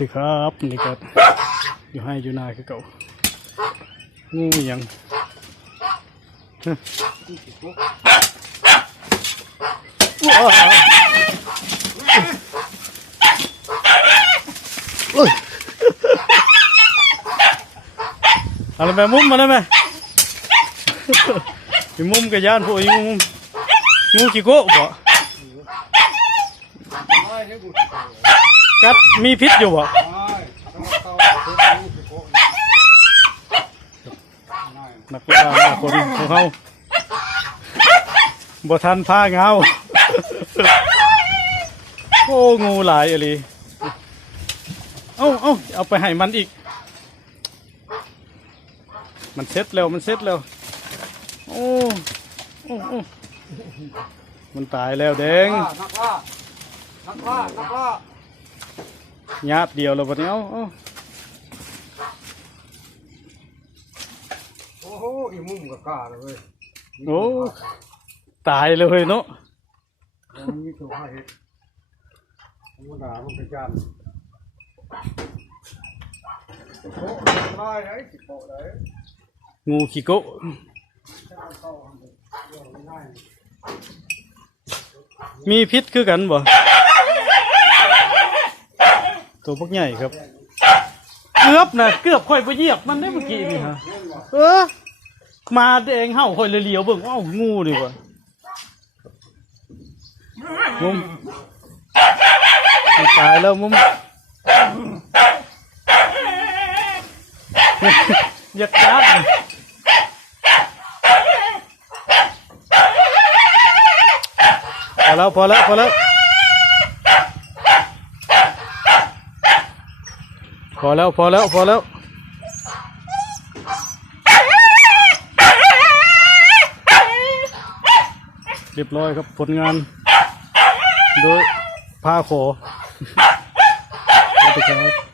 ดีครับนี่ก็อยู่ให้อยู่นาคือเก่างูอิหยังฮะว้าวโอ้ยเอาละแม่มุมมาแล้วแม่อีมุมกับย่านพวกอีมุมงูกี่โก้บ่ กัดมีพิษอยู่บ่นักล่าหน้าคนของเขาบ่ทันพาเงาโอ้งูหลายอะไรเอ้าเอ้าเอาไปให้มันอีก มันเซ็ตแล้วมันเซ็ตแล้ว โอ้โอ้โอ้มันตายแล้วเด้งนักล่านักล่านักล่า ญาติเดียวแล้วบัดนี้เอ้าเอ้าโอ้โหอีมุมกับกล้าเลยเว้ยโอ้ตายเลยเนาะมันมีตัวให้เห็ดธรรมดามันเป็นจานโอ้ได้ไหนสิโปะได้งูขี้โกะเข้าเรื่องง่ายมีพิษคือกันบ่ ตัวพวกใหญ่ครับ เกือบนะเกือบค่อยไปเหยียบมันได้เมื่อกี้นี่ฮะเออ มาเองเห่าค่อยเลยเหลียวเบิ่งเอ้างูดีกว่ามุมมันตายแล้วมุมอยากจับนะพอแล้วพอแล้วพอแล้ว พอแล้วพอแล้วพอแล้ว เรียบร้อยครับผลงาน โดยผ้าขอสวัสดีครับ